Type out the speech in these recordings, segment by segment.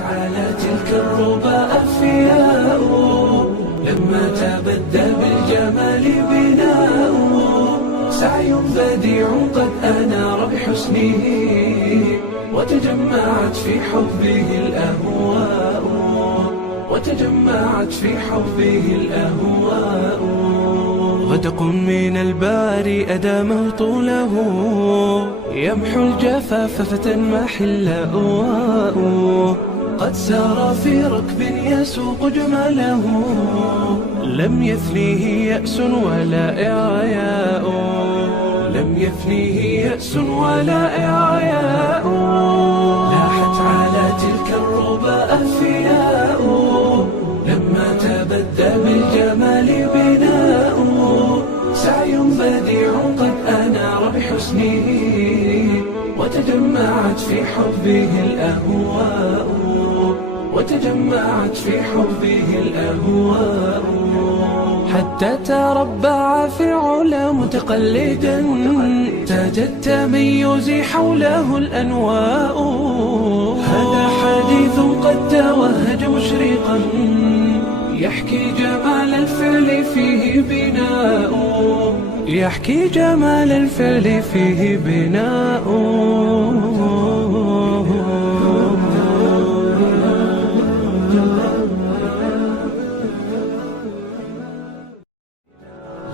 لاحت على تلك الربا أفياء لما تبدى بالجمال بناء، سعي بديع قد أنار بحسنه وتجمعت في حبه الأهواء، وتجمعت في حبه الأهواء. غدق من الباري أدامه طوله يمحو الجفاف فتنمحي الأواء، قد سار في ركب يسوق جماله لم يثنيه يأس ولا إعياء، لم يثنيه يأس ولا إعياء. لاحت على تلك الربا أفياء لما تبدى بالجمال بناء، سعي بديع قد أنار بحسنه وتجمعت في حبه الأهواء، وتجمعت في حبه الأهواء. حتى تربع في علا متقلدا تاج التميز حوله الأنواء، هذا حديث قد توهج مشرقا يحكي جمال الفعل فيه بناء، يحكي جمال الفعل فيه بناء.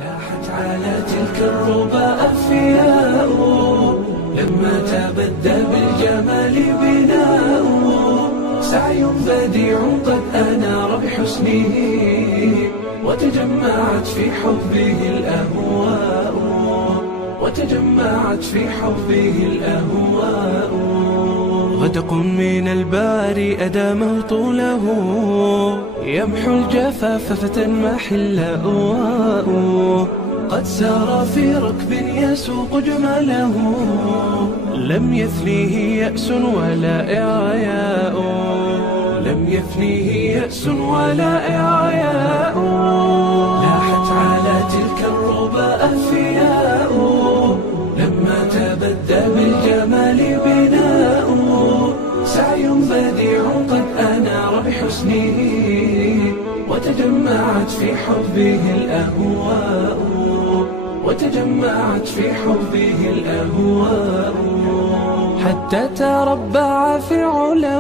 لاحت على تلك الربا أفياء لما تبدى بالجمال بناء، سعي بديع قد أنار بحسنه وتجمعت في حبه الأهواء، وتجمعت في حبه الأهواء. غدق من الباري أدامه طوله يمحو الجفاف فتنمحي الأواء، قد سار في ركب يسوق جماله لم يثنيه يأس ولا إعياء، لم يثنيه يأس ولا إعياء. لاحت على تلك الربا أفياء لما تبدى بالجمال بناء، سعي بديع قد أنار بحسنه وتجمعت في حبه الأهواء، وتجمعت في حبه الأهواء. حتى تربع في علا